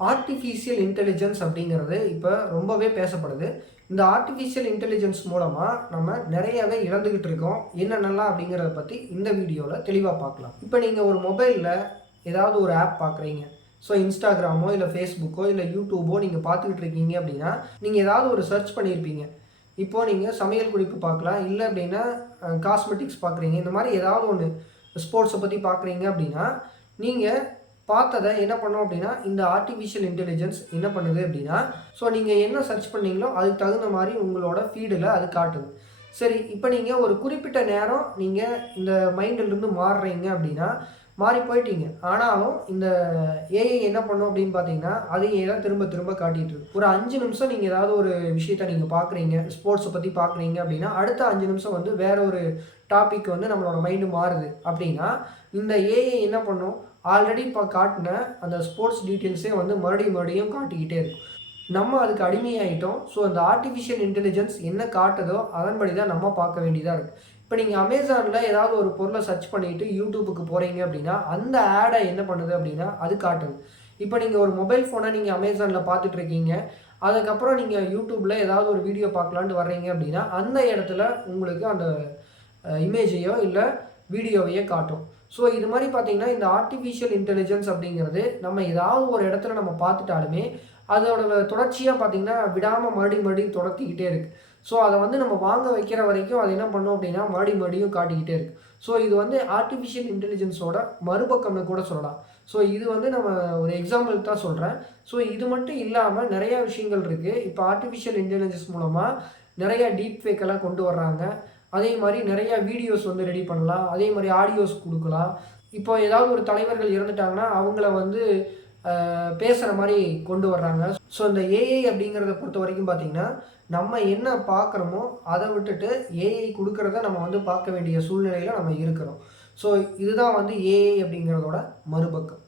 Artificial intelligence அப்படிங்கிறது இப்போ ரொம்பவே பேசப்படுது. இந்த ஆர்டிஃபிஷியல் இன்டெலிஜென்ஸ் மூலமா நம்ம நிறையவே இழந்துகிட்டு இருக்கோம். என்னென்னலாம் அப்படிங்கிறத பத்தி இந்த வீடியோல தெளிவா பார்க்கலாம். இப்போ நீங்க ஒரு மொபைல்ல ஏதாவது ஒரு ஆப் பார்க்குறீங்க. ஸோ Instagramமோ, இல்ல Facebookஓ, இல்ல YouTubeஓ நீங்க பார்த்துக்கிட்டு இருக்கீங்க அப்படின்னா, நீங்க ஏதாவது ஒரு சர்ச் பண்ணியிருப்பீங்க. இப்போ நீங்க சமையல் குறிப்பு பார்க்கலாம். இல்ல அப்படின்னா காஸ்மெட்டிக்ஸ் பார்க்குறீங்க. இந்த மாதிரி ஏதாவது ஒண்ணு ஸ்போர்ட்ஸ பத்தி பார்க்குறீங்க அப்படின்னா, நீங்க பார்த்தத என்ன பண்ணும் அப்படின்னா, இந்த ஆர்ட்டிஃபிஷியல் இன்டெலிஜென்ஸ் என்ன பண்ணுது அப்படின்னா, ஸோ நீங்க என்ன சர்ச் பண்ணீங்களோ அதுக்கு தகுந்த மாரி உங்களோட ஃபீடுல அது காட்டுது. சரி, இப்ப நீங்க ஒரு குறிப்பிட்ட நேரம் நீங்க இந்த மைண்ட்லருந்து மாறுறீங்க அப்படின்னா, மாறி போயிட்டீங்க. ஆனாலும் இந்த ஏஐ என்ன பண்ணும் அப்படின்னு பார்த்தீங்கன்னா, அதையே தான் திரும்ப திரும்ப காட்டிட்டு இருக்கு. ஒரு 5 நிமிஷம் நீங்க ஏதாவது ஒரு விஷயத்த நீங்க பார்க்குறீங்க, ஸ்போர்ட்ஸ பத்தி பார்க்குறீங்க அப்படின்னா, அடுத்த 5 நிமிஷம் வந்து வேற ஒரு டாபிக் வந்து நம்மளோட மைண்டு மாறுது அப்படின்னா, இந்த ஏஐ என்ன பண்ணும், ஆல்ரெடி இப்போ காட்டின அந்த ஸ்போர்ட்ஸ் டீட்டெயில்ஸே வந்து மறுபடியும் மறுபடியும் காட்டிக்கிட்டே இருக்கும். நம்ம அதுக்கு அடிமையாயிட்டோம். ஸோ அந்த ஆர்ட்டிஃபிஷியல் இன்டெலிஜென்ஸ் என்ன காட்டுதோ அதன்படி தான் நம்ம பார்க்க வேண்டியதா இருக்கு. இப்போ நீங்க Amazonல ஏதாவது ஒரு பொருள சர்ச் பண்ணிட்டு YouTubeக்கு போறீங்க அப்படின்னா, அந்த ஆட என்ன பண்ணுது அப்படின்னா, அது காட்டுது. இப்போ நீங்க ஒரு மொபைல் ஃபோன நீங்க Amazonல பார்த்துட்டு இருக்கீங்க. அதுக்கப்புறம் நீங்க YouTubeல ஏதாவது ஒரு வீடியோ பார்க்கலான்ட்டு வர்றீங்க அப்படின்னா, அந்த இடத்துல உங்களுக்கு அந்த இமேஜையோ இல்ல வீடியோவையோ காட்டும். ஸோ இது மாரி பார்த்தீங்கன்னா, இந்த ஆர்ட்டிஃபிஷியல் இன்டெலிஜென்ஸ் அப்படிங்கிறது நம்ம ஏதாவது ஒரு இடத்துல நம்ம பார்த்துட்டாலுமே, அதோட தொடர்ச்சியா பார்த்தீங்கன்னா, விடாம மறுபடியும் மறுபடியும் தொடர்த்திக்கிட்டே இருக்கு. ஸோ அத வந்து நம்ம வாங்க வைக்கிற வரைக்கும் அது என்ன பண்ணும் அப்படின்னா, மறுபடியும் மறுபடியும் காட்டிக்கிட்டே இருக்கு. ஸோ இது வந்து ஆர்ட்டிஃபிஷியல் இன்டெலிஜென்ஸோட மறுபக்கம்னு கூட சொல்லலாம். ஸோ இது வந்து நம்ம ஒரு எக்ஸாம்பிளுக்கு தான் சொல்றேன். ஸோ இது மட்டும் இல்லாம நெறைய விஷயங்கள் இருக்கு. இப்போ ஆர்ட்டிஃபிஷியல் இன்டெலிஜென்ஸ் மூலமா நெறைய டீப் ஃபேக் எல்லாம் கொண்டு வர்றாங்க. அதே மாரி நெறைய வீடியோஸ் வந்து ரெடி பண்ணலாம். அதே மாரி ஆடியோஸ் குடுக்கலாம். இப்போ ஏதாவது ஒரு தலைவர்கள் இறந்துட்டாங்கன்னா, அவங்கள வந்து பேசுற மாரி கொண்டு வர்றாங்க. ஸோ இந்த ஏஐ அப்படிங்கிறத பொறுத்தவரைக்கும் பார்த்தீங்கன்னா, நம்ம என்ன பார்க்குறோமோ, அத விட்டுட்டு ஏஐ குடுக்குறத நம்ம வந்து பார்க்க வேண்டிய சூழ்நிலையில நம்ம இருக்கிறோம். ஸோ இதுதான் வந்து ஏஐ அப்படிங்கிறதோட மறுபக்கம்.